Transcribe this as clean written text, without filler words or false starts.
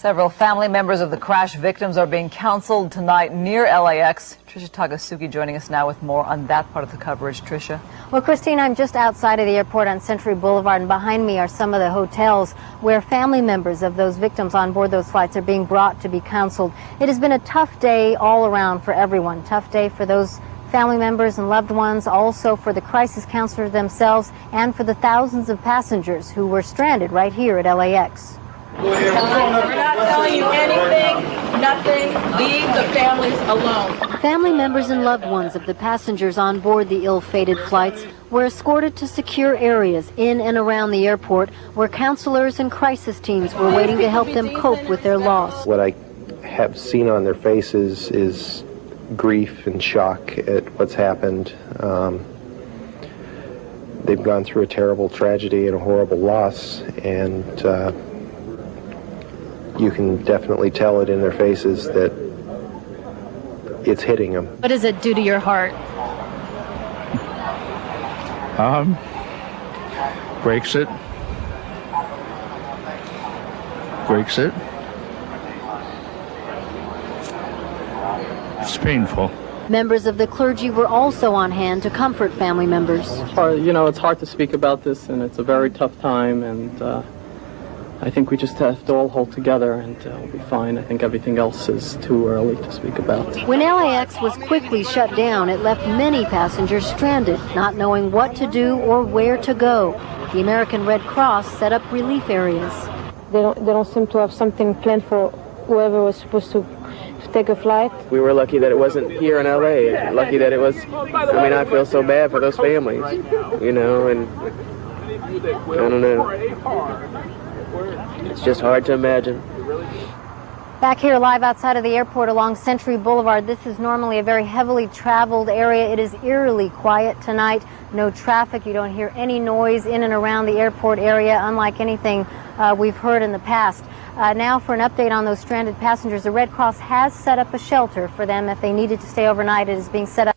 Several family members of the crash victims are being counseled tonight near LAX. Tricia Tagasugi joining us now with more on that part of the coverage. Tricia. Well, Christine, I'm just outside of the airport on Century Boulevard, and behind me are some of the hotels where family members of those victims on board those flights are being brought to be counseled. It has been a tough day all around for everyone. Tough day for those family members and loved ones, also for the crisis counselors themselves, and for the thousands of passengers who were stranded right here at LAX. We're not telling you anything, nothing. Leave the families alone. Family members and loved ones of the passengers on board the ill-fated flights were escorted to secure areas in and around the airport where counselors and crisis teams were waiting to help them cope with their loss. What I have seen on their faces is grief and shock at what's happened. They've gone through a terrible tragedy and a horrible loss, and you can definitely tell it in their faces that it's hitting them. What does it do to your heart? Breaks it. Breaks it. It's painful. Members of the clergy were also on hand to comfort family members. You know, it's hard to speak about this, and it's a very tough time, and I think we just have to all hold together, and we'll be fine. I think everything else is too early to speak about. When LAX was quickly shut down, it left many passengers stranded, not knowing what to do or where to go. The American Red Cross set up relief areas. They don't seem to have something planned for whoever was supposed to take a flight. We were lucky that it wasn't here in LA. Lucky that it was. I mean, I feel so bad for those families, you know, and I don't know. It's just hard to imagine. Back here live outside of the airport along Century Boulevard, this is normally a very heavily traveled area. It is eerily quiet tonight. No traffic. You don't hear any noise in and around the airport area, unlike anything we've heard in the past. Now for an update on those stranded passengers, the Red Cross has set up a shelter for them if they needed to stay overnight. It is being set up